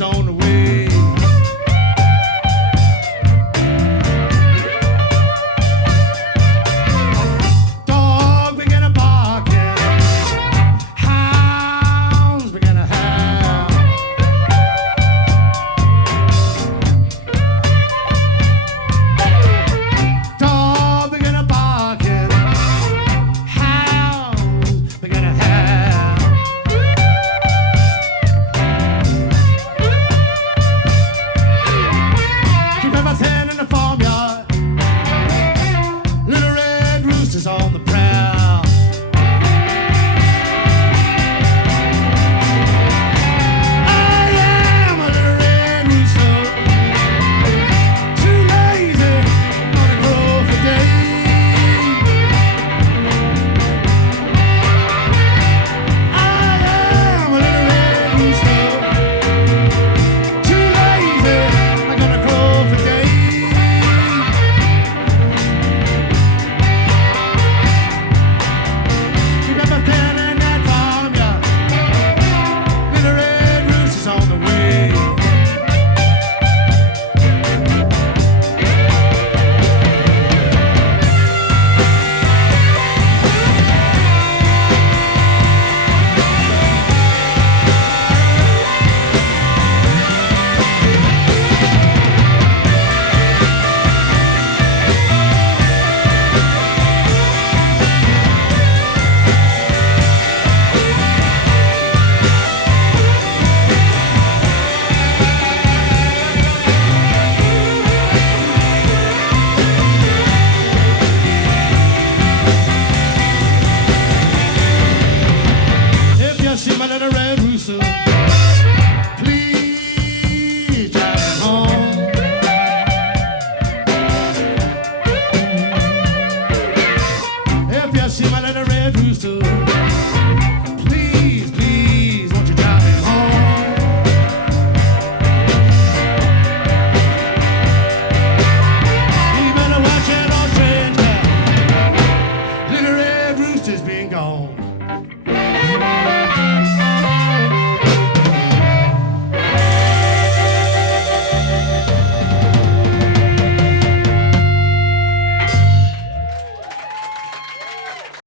rooster's on the way. Dog began to bark, hounds began to howl. Dog began to bark, hounds began to howl. Keep everything in the farmyard. Little red roosters on the prowl. I am a little red rooster, too lazy on the crow for days. I am a little red rooster, too lazy, I'm gonna crow for days. Keep everything in that farmyard. Little red roosters on the way. If you see my little red rooster, please drive me home. If you see my little red rooster,